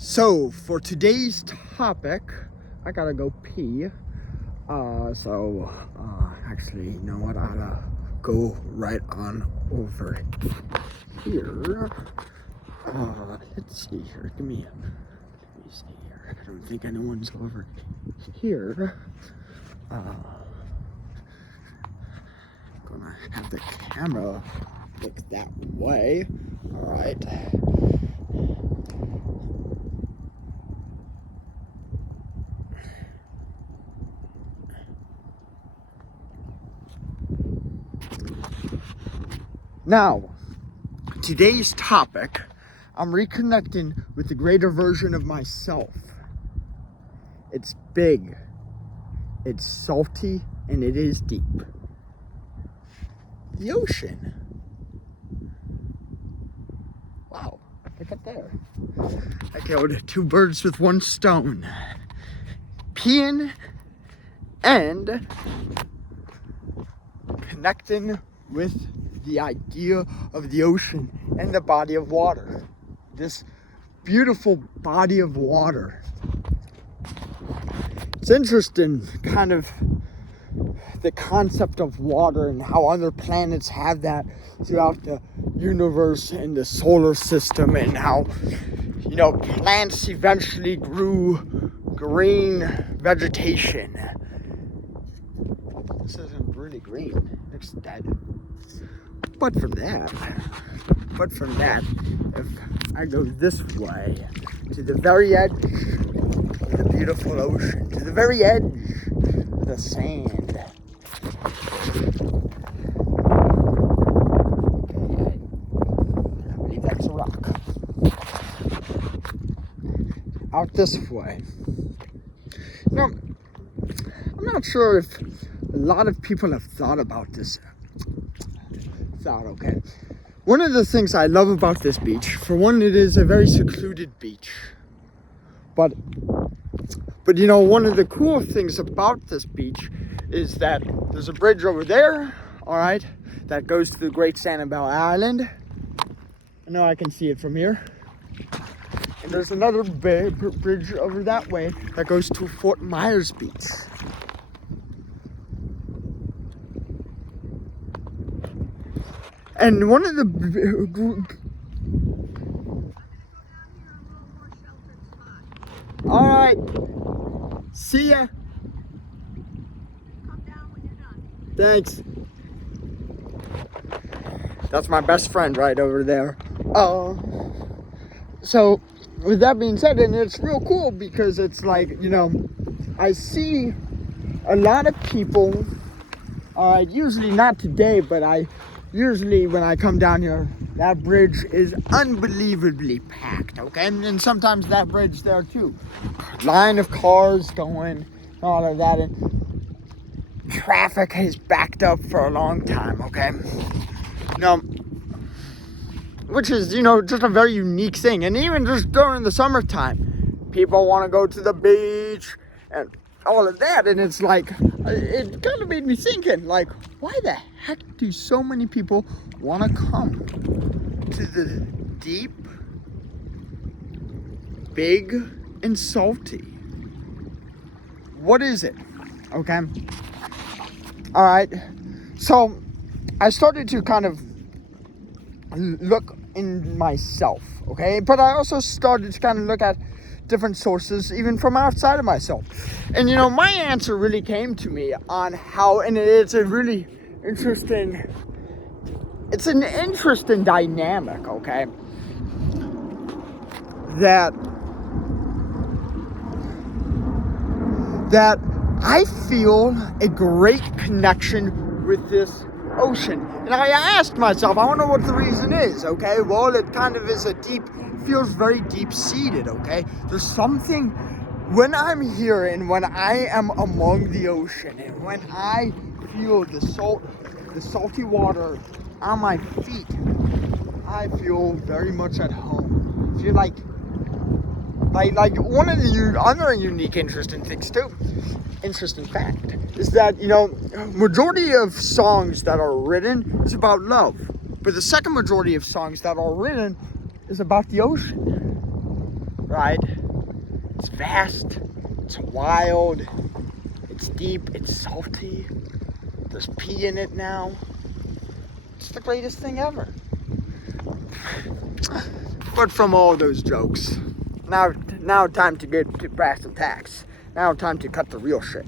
So for today's topic, I gotta go pee. Actually, you know what? I'll go right on over here. Let's see here. Let me see here. I don't think anyone's over here. I'm gonna have the camera look that way. All right. Now, today's topic, I'm reconnecting with the greater version of myself. It's big, it's salty, and it is deep. The ocean. Wow, look at there. I killed two birds with one stone. Peeing and connecting with the idea of the ocean and the body of water. This beautiful body of water. It's interesting, kind of, the concept of water and how other planets have that throughout the universe and the solar system, and how, you know, plants eventually grew green vegetation. This isn't really green, it looks dead. But from that, if I go this way, to the very edge of the beautiful ocean, to the very edge of the sand. Okay, I believe that's a rock. Out this way. Now, I'm not sure if a lot of people have thought about this. Okay. One of the things I love about this beach, for one, it is a very secluded beach. But you know, one of the cool things about this beach is that there's a bridge over there, all right, that goes to the Great Sanibel Island. I know I can see it from here. And there's another bridge over that way that goes to Fort Myers Beach. And one of the all right, see ya. Come down when you're done. Thanks. That's my best friend right over there. So with that being said, and it's real cool because it's like, you know, I see a lot of people, usually not today, but usually when I come down here, that bridge is unbelievably packed, okay? And sometimes that bridge there too. Line of cars going, all of that, and traffic has backed up for a long time, okay? Now, which is, you know, just a very unique thing. And even just during the summertime, people want to go to the beach and all of that, and it's like, it kind of made me thinking, like, why the heck do so many people want to come to the deep, big, and salty? What is it? Okay. All right. So I started to kind of look in myself, okay? But I also started to kind of look at different sources, even from outside of myself. And, you know, my answer really came to me on how, and it's a really interesting, it's an interesting dynamic, okay? That I feel a great connection with this ocean. And I asked myself, I wonder what the reason is, okay? Well, it kind of is feels very deep-seated, okay? There's something, when I'm here and when I am among the ocean and when I feel the salty water on my feet, I feel very much at home. I feel like one of the other unique, interesting things too, interesting fact, is that, you know, majority of songs that are written is about love, but the second majority of songs that are written is about the ocean. right? It's vast, it's wild, it's deep, it's salty. There's pee in it now. It's the greatest thing ever. But from all those jokes, now time to get to brass and tacks. Now time to cut the real shit.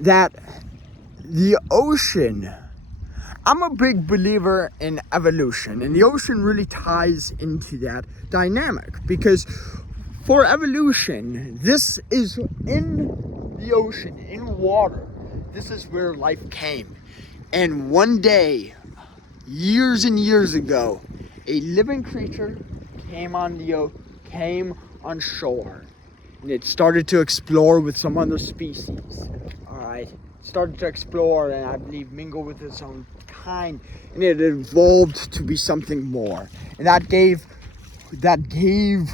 That the ocean, I'm a big believer in evolution, and the ocean really ties into that dynamic, because for evolution, this is in the ocean, in water. This is where life came. And one day, years and years ago, a living creature came on shore, and it started to explore with some other species. All right, started to explore, and I believe mingle with its own kind, and it evolved to be something more, and that gave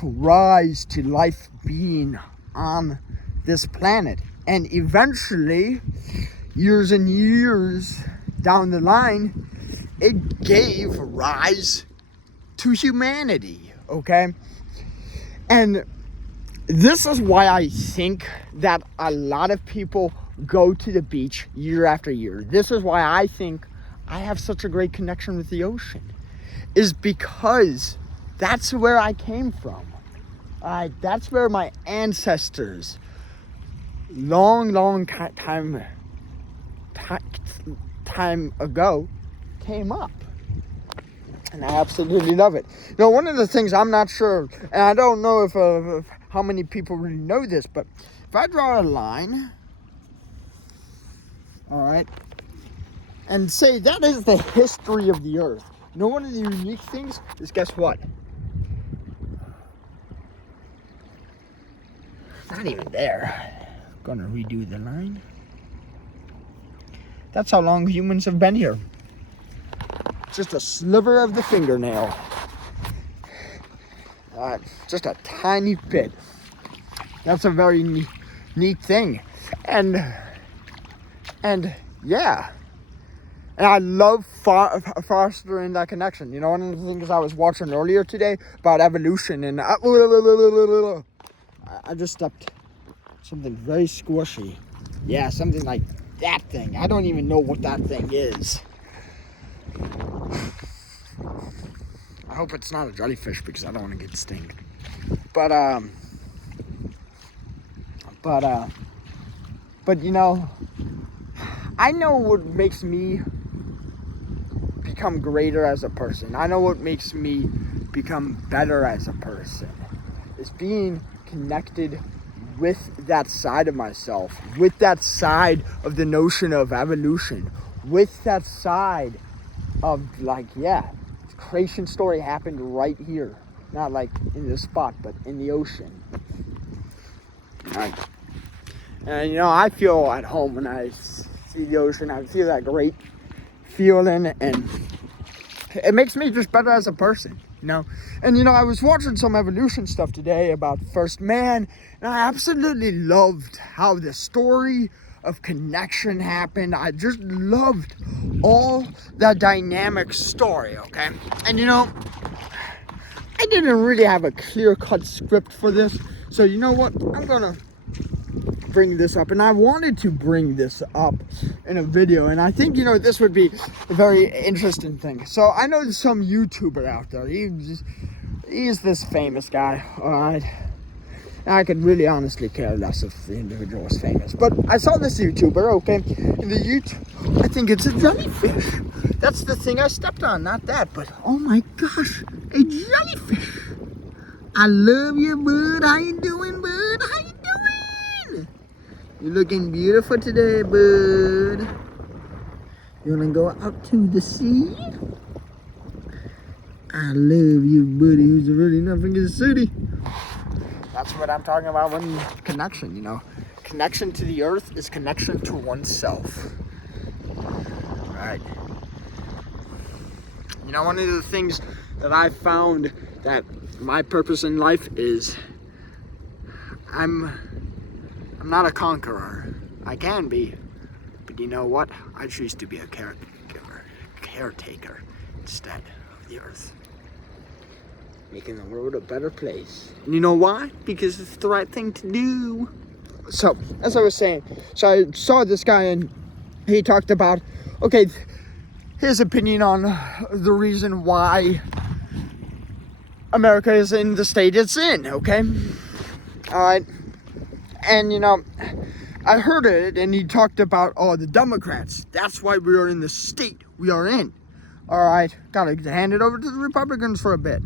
rise to life being on this planet. And eventually, years and years down the line, it gave rise to humanity, okay? And this is why I think that a lot of people go to the beach year after year. This is why I think I have such a great connection with the ocean, is because that's where I came from. That's where my ancestors, long time ago, came up. And I absolutely love it. You know, one of the things I'm not sure, and I don't know if how many people really know this, but if I draw a line, all right, and say that is the history of the earth. You know, one of the unique things is, guess what? Not even there. I'm gonna redo the line. That's how long humans have been here. Just a sliver of the fingernail. Just a tiny bit. That's a very neat thing. And yeah. And I love fostering that connection. You know, one of the things I was watching earlier today about evolution, and I just stepped something very squishy. Yeah, something like that thing. I don't even know what that thing is. I hope it's not a jellyfish, because I don't want to get stinged. But you know, I know what makes me become greater as a person. I know what makes me become better as a person is being connected with that side of myself, with that side of the notion of evolution, with that side of, like, yeah, creation story happened right here, not like in this spot, but in the ocean. Right. And you know, I feel at home when I see the ocean. I feel that great feeling, and it makes me just better as a person, you know. And you know, I was watching some evolution stuff today about first man, and I absolutely loved how the story of connection happened. I just loved all that dynamic story, okay? And you know, I didn't really have a clear-cut script for this, so you know what? I'm gonna bring this up, and I wanted to bring this up in a video, and I think, you know, this would be a very interesting thing. So I know there's some YouTuber out there. He's this famous guy, all right? I could really honestly care less if the individual was famous. But I saw this YouTuber, okay? And I think it's a jellyfish. That's the thing I stepped on, not that. But oh my gosh, a jellyfish. I love you, bud. How you doing, bud? How you doing? You're looking beautiful today, bud. You wanna go out to the sea? I love you, buddy. Who's really nothing in the city? That's what I'm talking about when connection, you know. Connection to the earth is connection to oneself. Right. You know, one of the things that I found that my purpose in life is I'm not a conqueror. I can be. But you know what? I choose to be a caretaker instead of the earth. making the world a better place. And you know why? Because it's the right thing to do. So, as I was saying, so I saw this guy and he talked about, okay, his opinion on the reason why America is in the state it's in, okay? Alright. And, you know, I heard it and he talked about, oh, the Democrats. That's why we are in the state we are in. Alright, gotta hand it over to the Republicans for a bit.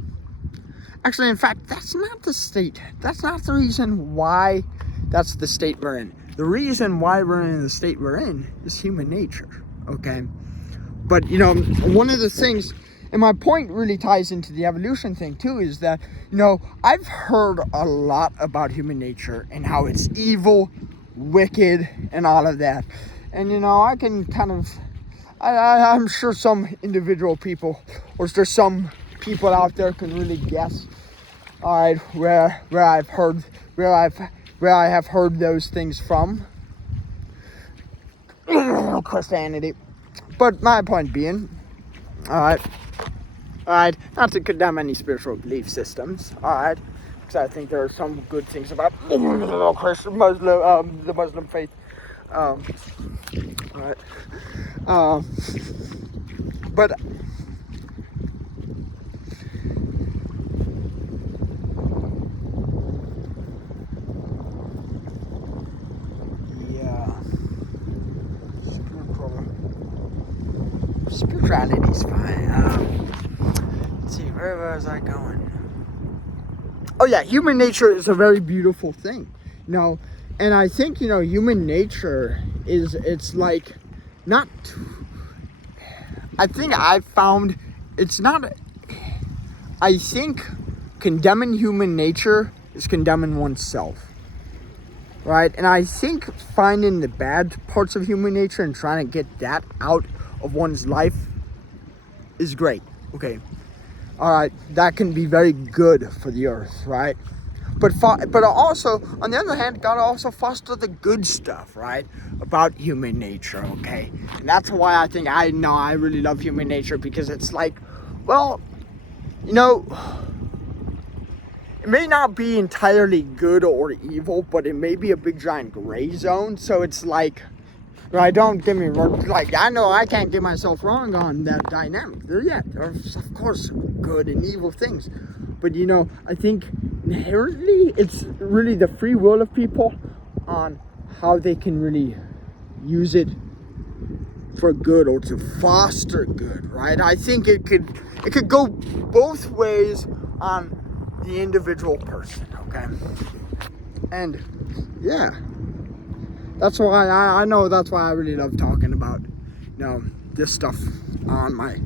Actually, in fact, that's not the state. That's not the reason why that's the state we're in. The reason why we're in the state we're in is human nature, okay? But, you know, one of the things, and my point really ties into the evolution thing too, is that, you know, I've heard a lot about human nature and how it's evil, wicked, and all of that. And, you know, I can kind of, I'm sure some individual people, or there's some people out there can really guess, all right, where I have heard those things from. Christianity. But my point being, all right, not to condemn any spiritual belief systems, all right, because I think there are some good things about Christian, Muslim, the Muslim faith, all right, but spirituality is fine. Let's see, where was I going? Oh yeah, human nature is a very beautiful thing, you know, and I think, you know, human nature is, it's like, not, I think I found, it's not, I think condemning human nature is condemning oneself, right? And I think finding the bad parts of human nature and trying to get that out of one's life is great, okay? All right, that can be very good for the earth, right? But also, on the other hand, gotta also foster the good stuff, right? About human nature, okay? And that's why I think I really love human nature, because it's like, well, you know, it may not be entirely good or evil, but it may be a big giant gray zone. So it's like, right, don't get me wrong, like, I know I can't get myself wrong on that dynamic. There are, of course, good and evil things. But, you know, I think inherently it's really the free will of people on how they can really use it for good or to foster good, right? I think it could go both ways on the individual person, okay? And, yeah. That's why I know that's why I really love talking about, you know, this stuff on my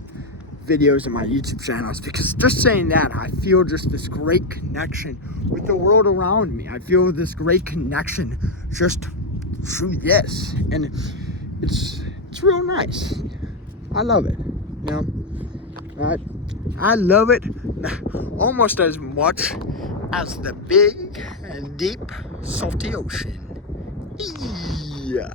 videos and my YouTube channels, because just saying that, I feel just this great connection with the world around me. I feel this great connection just through this, and it's real nice. I love it, you know, right? I love it almost as much as the big and deep salty ocean. Yeah.